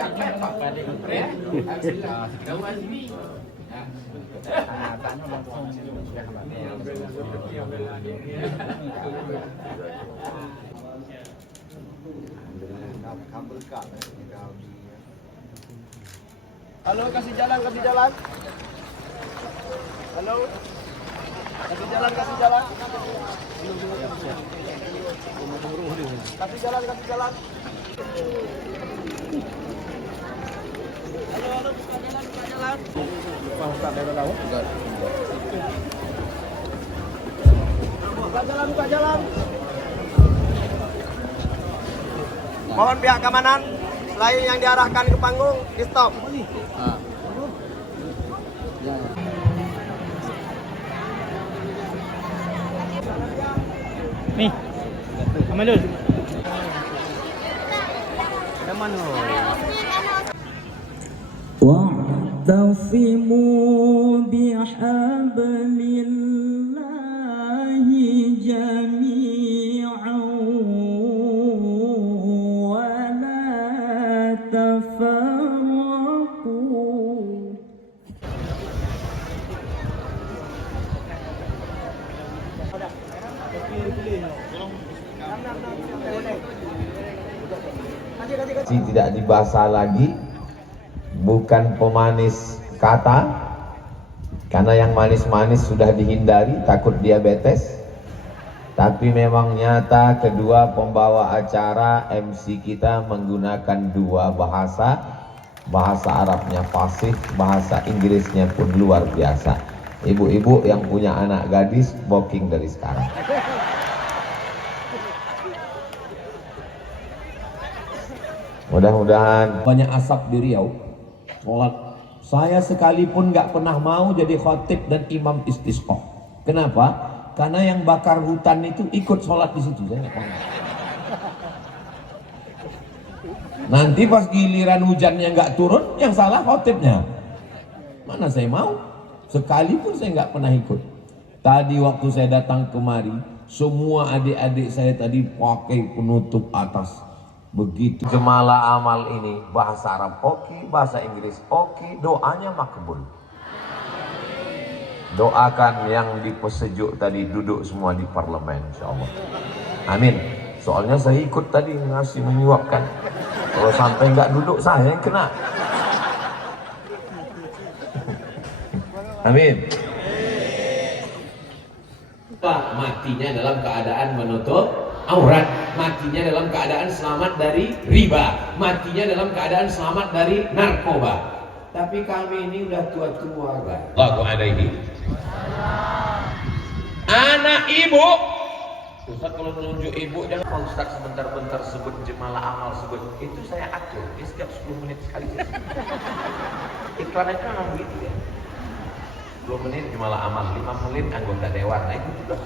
cakep Pak Padi. Ya. Tahu Azmi. Tanya langsung Halo, kasih jalan, kasih jalan. Halo. Kasih jalan, kasih jalan. Kasih jalan, kasih jalan. Halo, halo, buka jalan, buka jalan. Buka jalan, buka jalan. Mohon pihak keamanan selain yang diarahkan ke panggung, di stop. nih, Amalul. Ada mana? واعتصموا بحبل الله جميعا ولا تفرقوا. Tidak dibahasa lagi, bukan pemanis kata, karena yang manis-manis sudah dihindari, takut diabetes. Tapi memang nyata kedua pembawa acara MC kita menggunakan dua bahasa. Bahasa Arabnya fasih, bahasa Inggrisnya pun luar biasa. Ibu-ibu yang punya anak gadis, booking dari sekarang. Mudah-mudahan banyak asap di Riau. Sholat saya sekalipun nggak pernah mau jadi khatib dan imam istisqa. Kenapa? Karena yang bakar hutan itu ikut sholat di situ. Saya nggak pernah. Nanti pas giliran hujannya nggak turun, yang salah khatibnya. Mana saya mau? Sekalipun saya nggak pernah ikut. Tadi waktu saya datang kemari, semua adik-adik saya tadi pakai penutup atas. Begitu jemalah amal ini, bahasa Arab oke, bahasa Inggris oke, doanya makbul. Doakan yang di pesejuk tadi duduk semua di parlemen, insyaallah. Amin. Soalnya saya ikut tadi ngasih menyuapkan. Kalau sampai nggak duduk saya yang kena. Amin. Pak matinya dalam keadaan menutup aurat, matinya dalam keadaan selamat dari riba, matinya dalam keadaan selamat dari narkoba. Tapi kami ini udah tua-tua kan. Allahu alaihi. Anak ibu. Ustaz kalau menunjuk ibu jangan Pak Ustaz sebentar-bentar sebut jemalah amal sebut. Itu saya atur di setiap 10 menit sekali. Iklannya kan memang gitu ya. 10 menit jemalah amal, 5 menit anggota dewan. Nah itu juga.